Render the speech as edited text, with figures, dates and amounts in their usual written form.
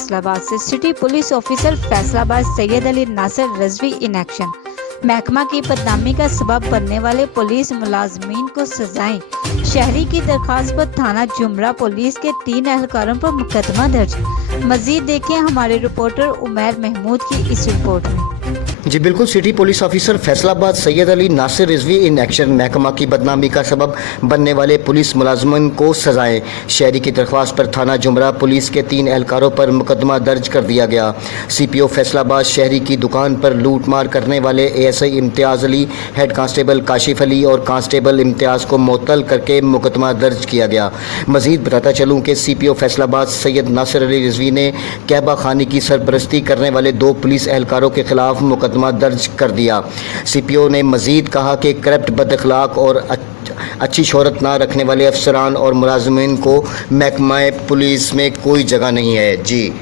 फैसलाबाद से city police officer Faisalabad Syed Ali Nasir Rizvi in action. महकमा की बदनामी का सबब बनने वाले पुलिस मुलाजमीन को सजाएं। शहरी की दरखास्त पर थाना जुमरा पुलिस के 3 एहलकारों पर मुकदमा दर्ज। मजीद देखें हमारे रिपोर्टर उमैर महमूद की इस रिपोर्ट में। जी बिल्कुल, city police officer Faisalabad Syed Ali Nasir Rizvi in action. महकमा की बदनामी का सबब बनने वाले पुलिस मुलाजमन को सजाएं। शहरी की दरख्वास्त पर थाना जुमरा पुलिस के 3 एहलकारों पर मुकदमा दर्ज कर दिया गया। CPO फैसलाबाद शहरी की दुकान पर लूट मार करने वाले ASI इम्तियाज़ अली, हेड कांस्टेबल काशिफ अली और कांस्टेबल इम्तियाज़ को मुअत्तल करके मुकदमा दर्ज किया गया। मजीद बताता चलूँ कि CPO फैसलाबाद सैयद नासिर अली रिजवी ने कहबा खानी की सरपरस्ती करने वाले 2 पुलिस एहलकारों के खिलाफ मुकदमा दर्ज कर दिया। CPO ने मजीद कहा कि करप्ट, बदअखलाक और अच्छी शोहरत ना रखने वाले अफसरान और मुलाजमीन को महकमा पुलिस में कोई जगह नहीं है। जी